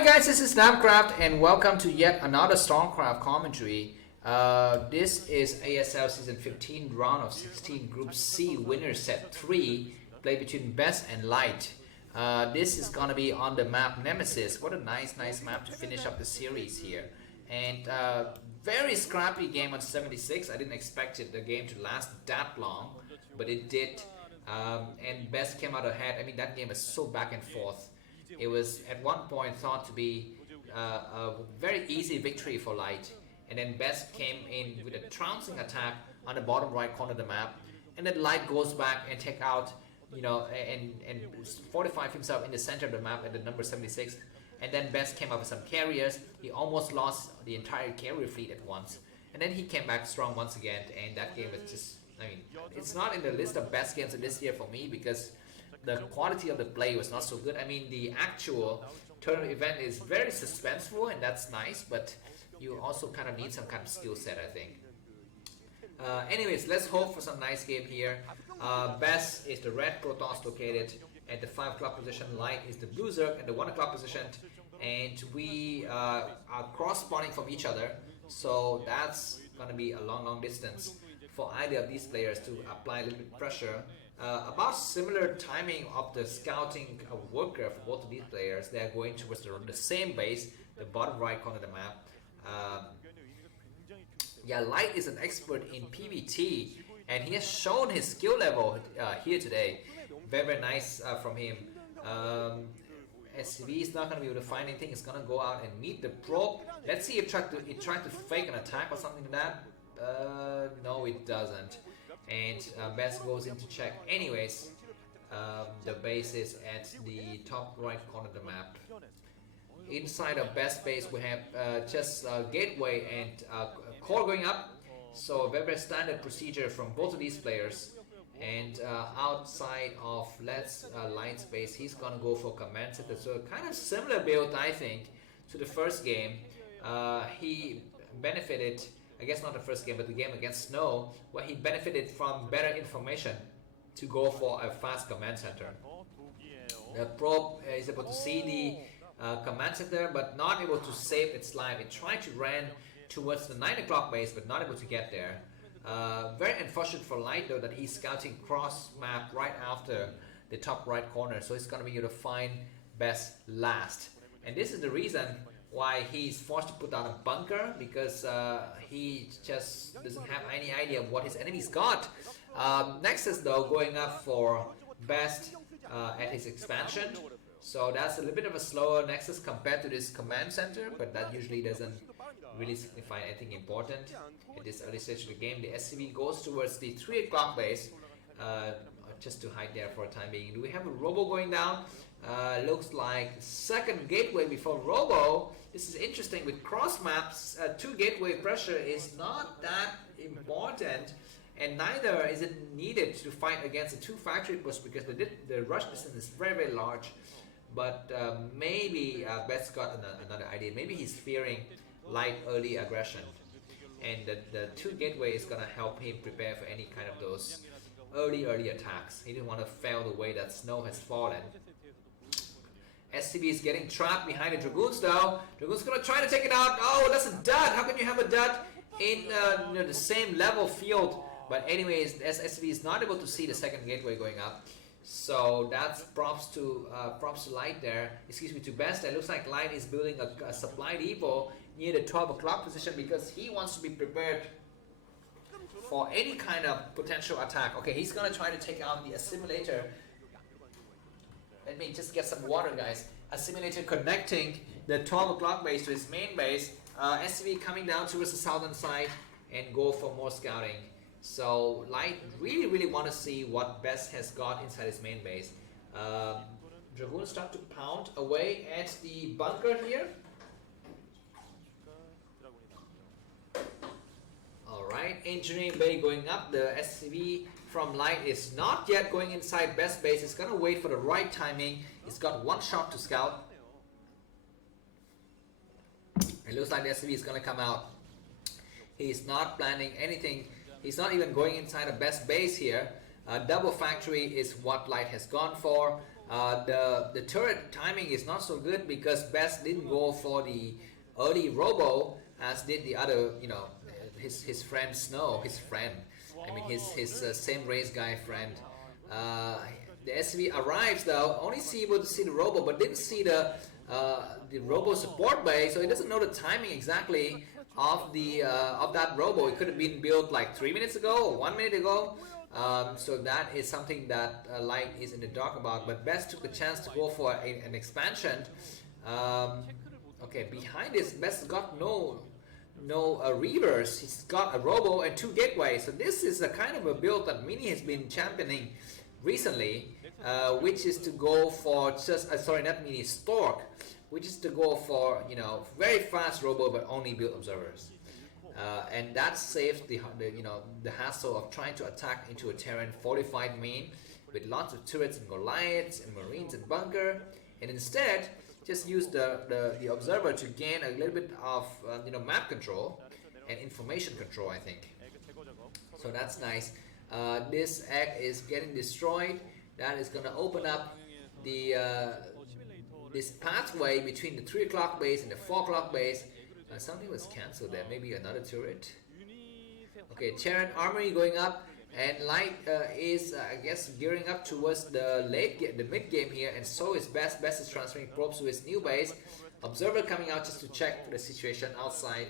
Hi guys, this is Starcraft and welcome to yet another Starcraft commentary. This is ASL Season 15 Round of 16 Group C Winner Set 3, played between Best and Light. This is gonna be on the map Nemesis. What a nice map to finish up the series here. And very scrappy game on 76. I didn't expect the game to last that long, but it did. And Best came out ahead. I mean, that game is so back and forth. It was at one point thought to be a very easy victory for Light, and then Best came in with a trouncing attack on the bottom right corner of the map, and then Light goes back and take out, and fortify himself in the center of the map at the number 76, and then Best came up with some carriers. He almost lost the entire carrier fleet at once, and then he came back strong once again, and that game is just, I mean, it's not in the list of best games of this year for me because the quality of the play was not so good. I mean, the actual tournament event is very suspenseful, and that's nice, but you also kind of need some kind of skill set, I think. Anyways, let's hope for some nice game here. Best is the red Protoss located at the 5 o'clock position. Light is the blue Zerg at the 1 o'clock position, and we are cross-spawning from each other, so that's gonna be a long distance for either of these players to apply a little bit of pressure. About similar timing of the scouting worker for both of these players. They are going towards the same base, the bottom right corner of the map. Yeah, Light is an expert in PvT, and he has shown his skill level here today. Very nice from him. SCV is not going to be able to find anything. It's going to go out and meet the probe. Let's see if it tried to fake an attack or something like that. No, it doesn't. And Best goes in to check. Anyways, the base is at the top right corner of the map. Inside of Best base we have just gateway and core going up, so very standard procedure from both of these players. And outside of Light's base, he's gonna go for command center, so kind of similar build, I think, to the first game. He benefited, I guess not the first game, but the game against Snow, where he benefited from better information to go for a fast command center. The probe is able to see the command center, but not able to save its life. It tried to run towards the 9 o'clock base, but not able to get there. Very unfortunate for Light, though, that he's scouting cross map right after the top right corner, so he's going to be able to find Best last. And this is the reason why he's forced to put down a bunker, because he just doesn't have any idea of what his enemies got. Nexus, though, going up for Best at his expansion, so that's a little bit of a slower Nexus compared to this command center, but that usually doesn't really signify anything important at this early stage of the game. The SCV goes towards the 3 o'clock base, just to hide there for a time being. Do we have a Robo going down? Looks like second gateway before Robo. This is interesting. With cross maps, 2 gateway pressure is not that important, and neither is it needed to fight against the 2 factory push, because the rush distance is very large. But maybe Best got another idea. Maybe he's fearing Light early aggression, and the 2 gateway is gonna help him prepare for any kind of those early attacks. He didn't want to fail the way that Snow has fallen. SCB is getting trapped behind the Dragoons, though. Dragoons gonna try to take it out. Oh, that's a dud. How can you have a dud in the same level field? But anyways, SCB is not able to see the second gateway going up. So that's props to Light there. Excuse me, to Best. It looks like Light is building a supply depot near the 12 o'clock position, because he wants to be prepared for any kind of potential attack. Okay, he's gonna try to take out the assimilator. Let me just get some water, guys. Assimilator connecting the 12 o'clock base to his main base. SCV coming down towards the southern side and go for more scouting. So Light really want to see what Best has got inside his main base. Dragoons start to pound away at the bunker here. Alright, engineering bay going up. The SCV from Light is not yet going inside Best base. It's gonna wait for the right timing. It's got 1 shot to scout. It looks like the SCV is gonna come out. He's not planning anything. He's not even going inside a Best base here. Double factory is what Light has gone for. The turret timing is not so good because Best didn't go for the early robo as did the other, you know, his friend Snow, his friend. I mean his same race guy friend. The SV arrives though, only able to see the robo, but didn't see the robo support bay, so he doesn't know the timing exactly of that robo. It could have been built like 3 minutes ago or 1 minute ago. So that is something that Light is in the dark about. But Best took the chance to go for an expansion. Okay, behind this, Best got no reavers. He's got a robo and 2 gateways. So this is a kind of a build that Mini has been championing recently, which is to go for just sorry, not Mini, Stork, which is to go for, you know, very fast robo but only build observers. And that saves the hassle of trying to attack into a Terran fortified main with lots of turrets and Goliaths and Marines and bunker, and instead just use the observer to gain a little bit of map control and information control, I think. So that's nice. This egg is getting destroyed. That is going to open up the this pathway between the 3 o'clock base and the 4 o'clock base. Something was cancelled there, maybe another turret. Okay, Terran armory going up, and Light is I guess gearing up towards the mid game here, and so is Best. Best is transferring probes to his new base. Observer coming out just to check the situation outside.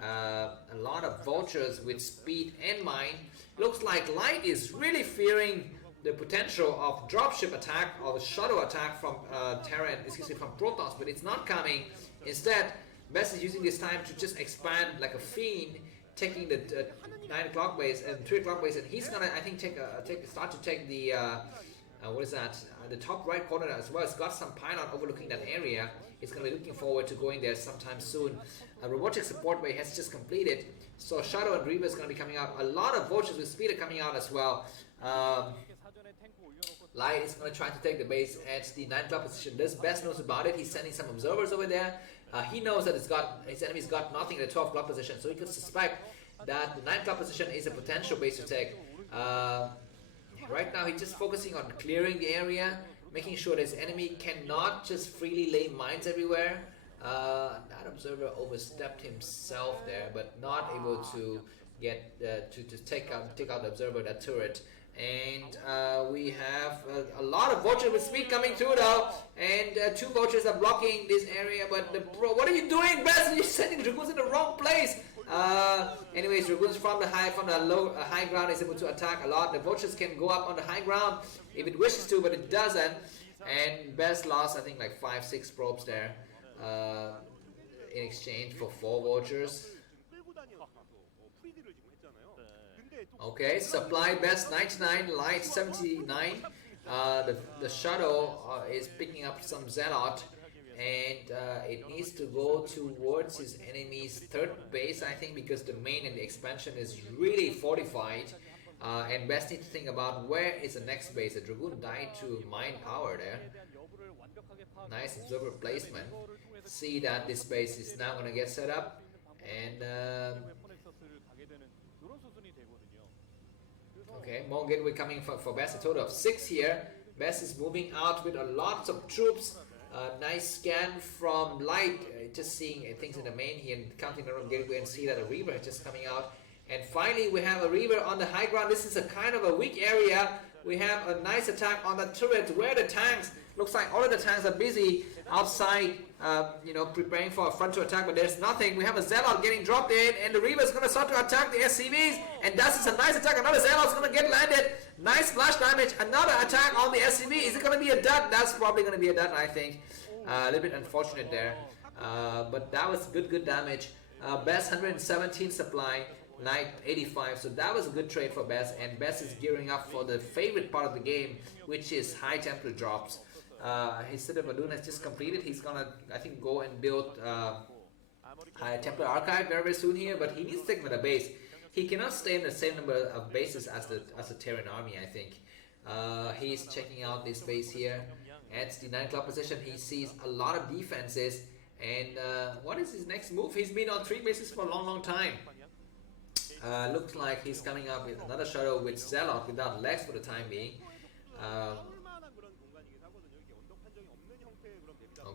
A lot of vultures with speed and mine. Looks like Light is really fearing the potential of dropship attack or the shuttle attack from Terran, from Protoss, but it's not coming. Instead, Best is using this time to just expand like a fiend, taking the 9 o'clock base and 3 o'clock base, and he's gonna, I think, start to take the what is that? The top right corner as well. It's got some pylon overlooking that area. He's gonna be looking forward to going there sometime soon. A robotic support way has just completed, so Shadow and Reaver is gonna be coming out. A lot of vultures with speed are coming out as well. Light is going to try to take the base at the 9 o'clock position. This Best knows about it. He's sending some observers over there. He knows that his enemy's got nothing in the 12 o'clock position, so he could suspect that the 9 o'clock position is a potential base to take. Right now, he's just focusing on clearing the area, making sure his enemy cannot just freely lay mines everywhere. That observer overstepped himself there, but not able to get to take out the observer, that turret. And we have a lot of vultures with speed coming through though, and 2 vultures are blocking this area. But what are you doing, Best? You're sending Dragoons in the wrong place. Anyways, Dragoons from the high ground is able to attack a lot. The vultures can go up on the high ground if it wishes to, but it doesn't. And Best lost, I think, like 5-6 probes there in exchange for 4 vultures. Okay, supply Best 99, Light 79. The Shadow is picking up some Zealot, and it needs to go towards his enemy's 3rd base, I think, because the main and the expansion is really fortified. And Best needs to think about where is the next base. The Dragoon died to mine power there. Nice observer placement. See that this base is now going to get set up, and okay, more gateway coming for Best. A total of 6 here. Best is moving out with a lot of troops. Nice scan from Light, just seeing things in the main here and counting around gateway, and see that a Reaver is just coming out. And finally, we have a Reaver on the high ground. This is a kind of a weak area. We have a nice attack on the turret where the tanks, looks like all of the tanks are busy outside, preparing for a frontal attack, but there's nothing. We have a Zealot getting dropped in, and the Reaver is going to start to attack the SCVs, and that's a nice attack. Another Zealot is going to get landed. Nice splash damage. Another attack on the SCV. Is it going to be a dud? That's probably going to be a dud, I think. A little bit unfortunate there, but that was good damage. Best 117 supply, Light 85, so that was a good trade for Best, and Best is gearing up for the favorite part of the game, which is high temperature drops. His Citadel Balloon has just completed. He's gonna, I think, go and build high Templar Archive very soon here, but he needs to take another base. He cannot stay in the same number of bases as the Terran army, I think. He's checking out this base here. At the 9 o'clock position, he sees a lot of defenses, and what is his next move? He's been on 3 bases for a long time. Looks like he's coming up with another Shadow with Zealot without legs for the time being.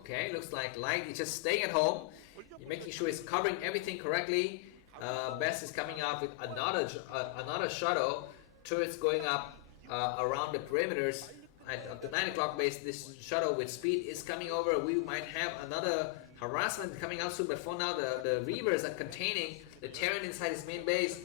Okay, looks like Light is just staying at home. You're making sure he's covering everything correctly. Best is coming up with another shuttle. Turrets going up around the perimeters. At the 9 o'clock base, this shuttle with speed is coming over. We might have another harassment coming out soon, but for now the Reavers are containing the Terran inside his main base.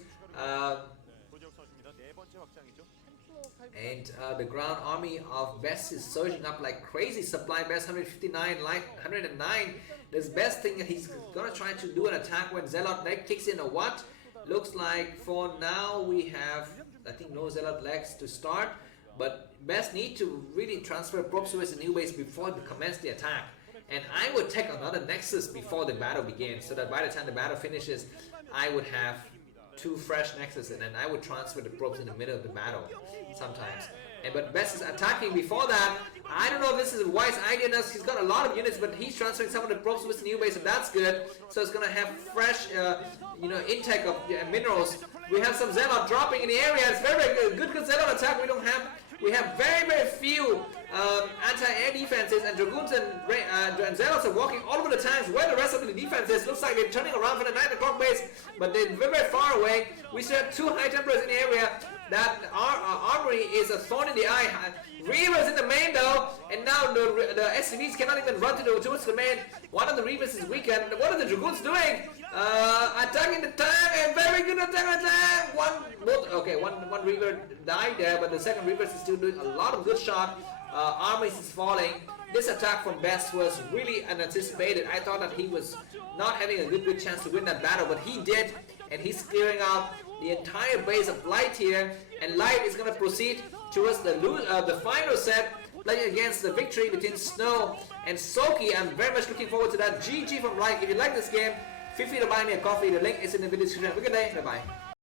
And the ground army of Best is surging up like crazy. Supply Best 159, Light 109. This Best thing, he's gonna try to do an attack when Zealot leg kicks in or what? Looks like for now we have, I think, no Zealot legs to start. But Best need to really transfer probes to his new base before they commence the attack. And I would take another Nexus before the battle begins, so that by the time the battle finishes, I would have 2 fresh Nexus, and then I would transfer the probes in the middle of the battle sometimes. But Best is attacking before that. I don't know if this is a wise idea. He's got a lot of units, but he's transferring some of the probes with the new base, and that's good. So it's gonna have fresh, intake of minerals. We have some Zealot dropping in the area. It's very good Zealot attack. We have very few anti-air defenses, and Dragoons and Zealots are walking all over the tanks where the rest of the defense is. Looks like they're turning around for the 9 o'clock base, but they're very far away. We still have 2 High Templars in the area. That armory is a thorn in the eye. Reavers in the main though, and now the SCVs cannot even run towards the main. One of the Reavers is weakened. What are the Dragoons doing? Attacking the tank, a very good attack. One Reaver died there, but the second Reaver is still doing a lot of good shot. Armies is falling. This attack from Best was really unanticipated. I thought that he was not having a good chance to win that battle, but he did, and he's clearing out the entire base of Light here, and Light is going to proceed towards the final set, playing against the victory between Snow and Soki. I'm very much looking forward to that. GG from Light. If you like this game, feel free to buy me a coffee. The link is in the video description. Have a good day. Bye-bye.